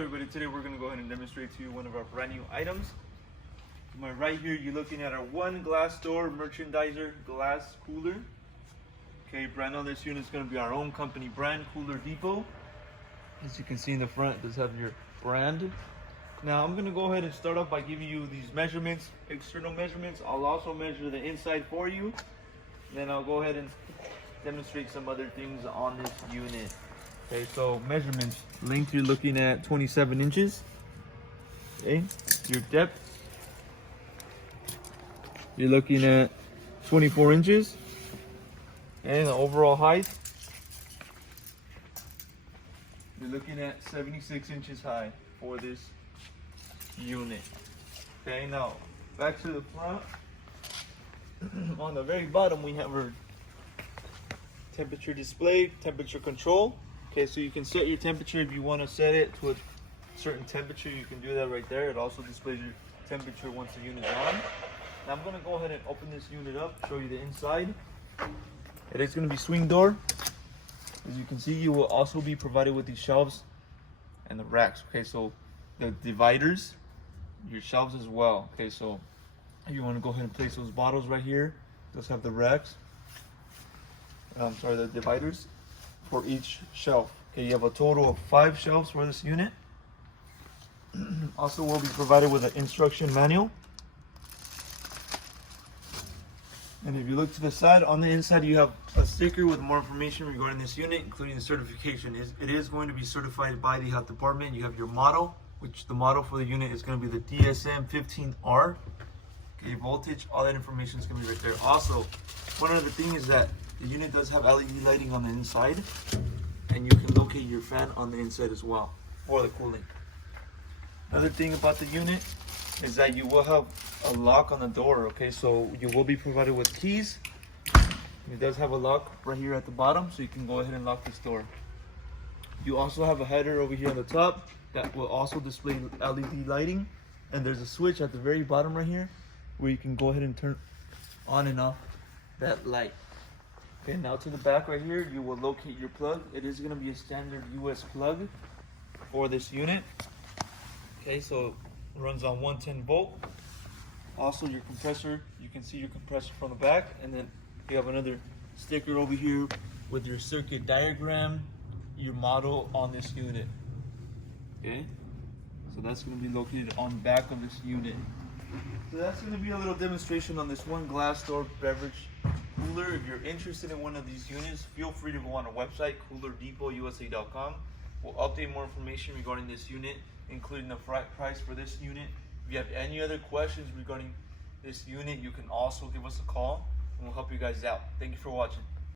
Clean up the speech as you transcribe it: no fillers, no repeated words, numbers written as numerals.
Everybody, today we're going to go ahead and demonstrate to you one of our brand new items. To my right here, you're looking at our one glass door merchandiser glass cooler. Okay, brand on this unit is going to be our own company brand, Cooler Depot. As you can see in the front, it does have your brand. Now I'm going to go ahead and start off by giving you these measurements, external measurements. I'll also measure the inside for you. Then I'll go ahead and demonstrate some other things on this unit. Okay, so measurements. Length, you're looking at 27 inches. Okay, your depth, you're looking at 24 inches. And the overall height, you're looking at 76 inches high for this unit. Okay, now back to the front. On the very bottom, we have our temperature display, temperature control. Okay, so you can set your temperature if you want to set it to a certain temperature. You can do that right there. It also displays your temperature once the unit is on. Now I'm going to go ahead and open this unit up, show you the inside. It is going to be swing door. As you can see, you will also be provided with these shelves and the racks. Okay, so the dividers, your shelves as well. Okay, so if you want to go ahead and place those bottles right here, those have the racks. The dividers for each shelf. Okay, you have a total of 5 shelves for this unit. Also will be provided with an instruction manual. And if you look to the side, on the inside you have a sticker with more information regarding this unit, including the certification. It is going to be certified by the health department. You have your model, which the model for the unit is going to be the DSM-15R. Okay, voltage, all that information is going to be right there. Also, one other thing is that the unit does have LED lighting on the inside, and you can locate your fan on the inside as well for the cooling. Another thing about the unit is that you will have a lock on the door. Okay, so you will be provided with keys. It does have a lock right here at the bottom, so you can go ahead and lock this door. You also have a header over here on the top that will also display LED lighting, and there's a switch at the very bottom right here where you can go ahead and turn on and off that light. Okay, now to the back right here, you will locate your plug. It is going to be a standard US plug for this unit. Okay, so it runs on 110 volt. Also your compressor, you can see your compressor from the back, and then you have another sticker over here with your circuit diagram, your model on this unit. Okay, so that's going to be located on the back of this unit. So that's going to be a little demonstration on this one glass door beverage cooler. If you're interested in one of these units, feel free to go on our website, coolerdepot.usa.com. We'll update more information regarding this unit, including the price for this unit. If you have any other questions regarding this unit, you can also give us a call and we'll help you guys out. Thank you for watching.